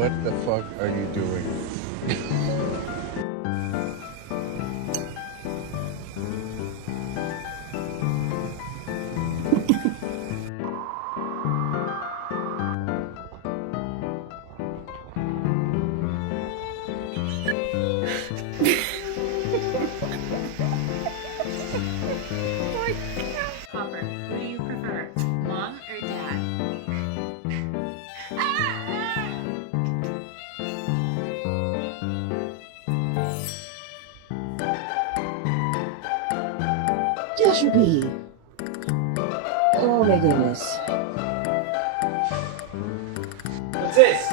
What the fuck are you doing? Hopper, who do you prefer, mom or dad? Joshua B. Oh my goodness. What's this?